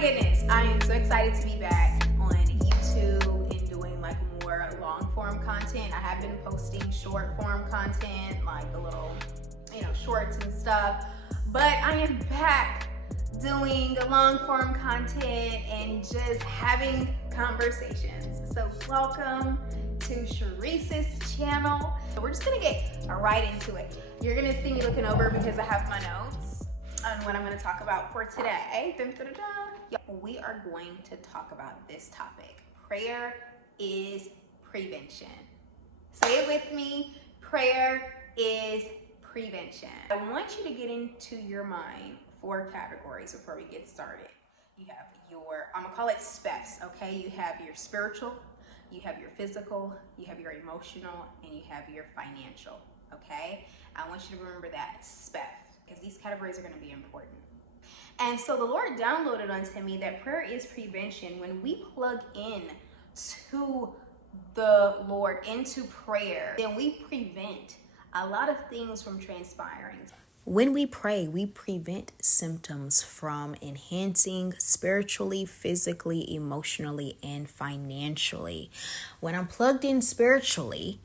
goodness, I am so excited to be back on YouTube and doing like more long form content. I have been posting short form content, like the little, shorts and stuff, but I am back doing long form content and just having conversations. So welcome to Sharice's channel. We're just gonna get right into it. You're gonna see me looking over because I have my notes on what I'm gonna talk about for today. Dun, dun, dun, dun. We are going to talk about this topic. Prayer is prevention. Say it with me. Prayer is prevention. I want you to get into your mind 4 categories before we get started. You have your, I'm gonna call it SPEFs, okay? You have your spiritual, you have your physical, you have your emotional, and you have your financial, okay? I want you to remember that SPEF, because these categories are gonna be important. And so the Lord downloaded onto me that prayer is prevention. When we plug in to the Lord, into prayer, then we prevent a lot of things from transpiring. When we pray, we prevent symptoms from enhancing spiritually, physically, emotionally, and financially. When I'm plugged in spiritually,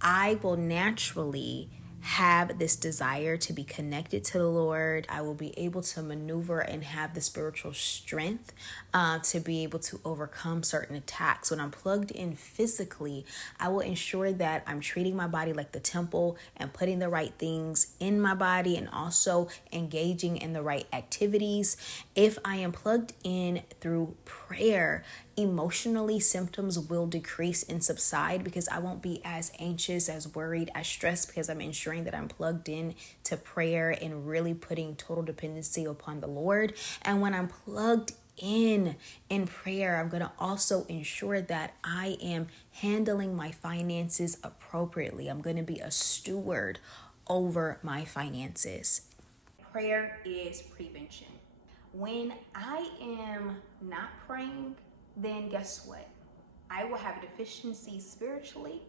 I will naturally have this desire to be connected to the Lord. I will be able to maneuver and have the spiritual strength to be able to overcome certain attacks. When I'm plugged in physically, I will ensure that I'm treating my body like the temple and putting the right things in my body and also engaging in the right activities. If I am plugged in through prayer, emotionally, symptoms will decrease and subside because I won't be as anxious, as worried, as stressed, because I'm ensuring that I'm plugged in to prayer and really putting total dependency upon the Lord. And when I'm plugged in prayer, I'm going to also ensure that I am handling my finances appropriately. I'm going to be a steward over my finances. Prayer is prevention. When I am not praying, then guess what? I will have deficiency spiritually.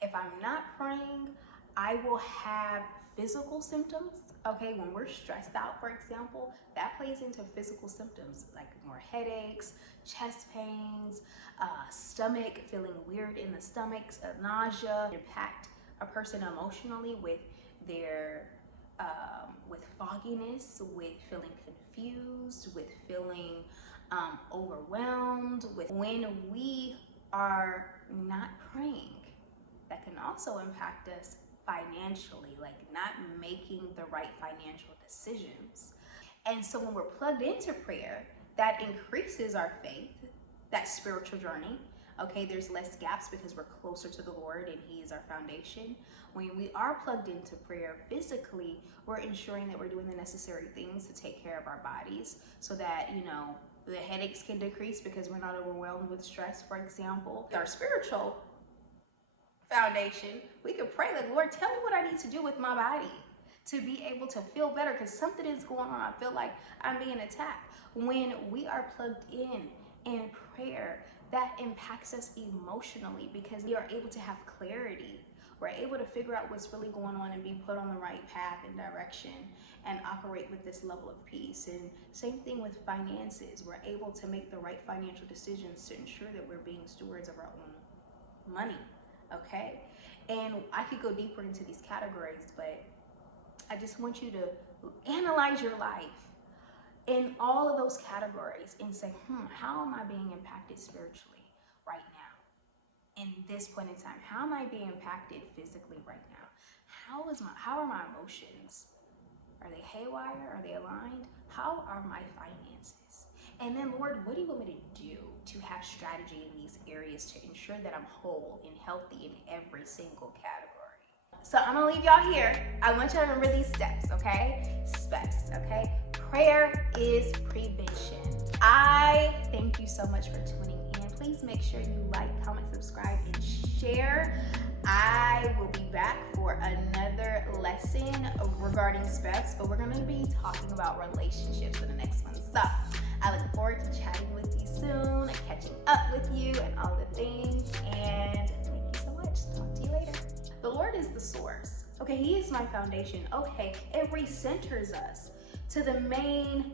If I'm not praying, I will have physical symptoms. Okay, when we're stressed out, for example, that plays into physical symptoms like more headaches, chest pains, stomach, feeling weird in the stomach, nausea. Impact a person emotionally with their with fogginess, with feeling confused, with feeling overwhelmed. When we are not praying, that can also impact us financially, like not making the right financial decisions. And so when we're plugged into prayer, that increases our faith, that spiritual journey. Okay, there's less gaps because we're closer to the Lord and He is our foundation. When we are plugged into prayer physically, we're ensuring that we're doing the necessary things to take care of our bodies so that, the headaches can decrease because we're not overwhelmed with stress, for example. Our spiritual foundation, we could pray like, Lord, tell me what I need to do with my body to be able to feel better because something is going on. I feel like I'm being attacked. When we are plugged in prayer, that impacts us emotionally because we are able to have clarity. We're able to figure out what's really going on and be put on the right path and direction and operate with this level of peace. And same thing with finances. We're able to make the right financial decisions to ensure that we're being stewards of our own money, okay? And I could go deeper into these categories, but I just want you to analyze your life in all of those categories and say, how am I being impacted spiritually right now? In this point in time, how am I being impacted physically right now? How are my emotions? Are they haywire? Are they aligned? How are my finances? And then, Lord, what do you want me to do to have strategy in these areas to ensure that I'm whole and healthy in every single category? So I'm gonna leave y'all here. I want y'all to remember these steps, okay? Steps, okay? Prayer is prevention. I thank you so much for tuning in. Please make sure you like, comment, subscribe, and share. I will be back for another lesson regarding SPEFs, but we're going to be talking about relationships in the next one. So I look forward to chatting with you soon, catching up with you and all the things. And thank you so much. Talk to you later. The Lord is the source. Okay, He is my foundation. Okay, it recenters us to the main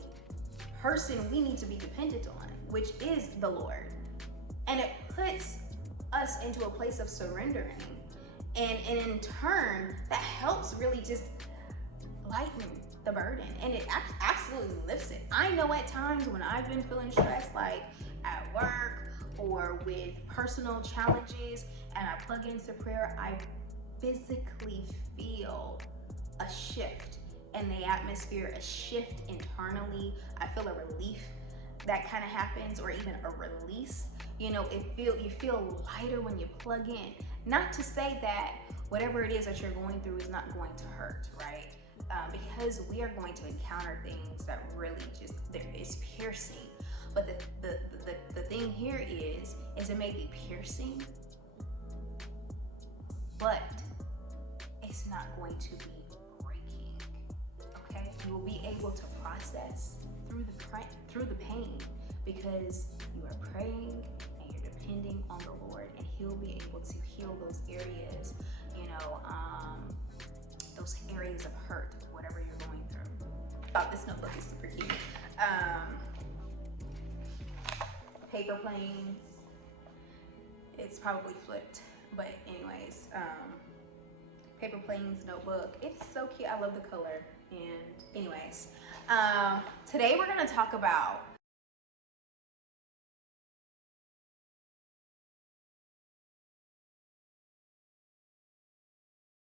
person we need to be dependent on, which is the Lord. And it puts us into a place of surrendering. And in turn, that helps really just lighten the burden, and it absolutely lifts it. I know at times when I've been feeling stressed, like at work or with personal challenges, and I plug into prayer, I physically feel a shift in the atmosphere, a shift internally. I feel a relief that kind of happens, or even a release. You know, you feel lighter when you plug in. Not to say that whatever it is that you're going through is not going to hurt, right? Because we are going to encounter things that really just, it's piercing. But the thing here is it may be piercing, but it's not going to be breaking. Okay, you will be able to process through the pain, because you are praying and you're depending on the Lord, and He'll be able to heal those areas, those areas of hurt, whatever you're going through. I thought this notebook is super cute. Paper planes. It's probably flipped, but anyways, paper planes notebook. It's so cute. I love the color. And anyways, today we're gonna talk about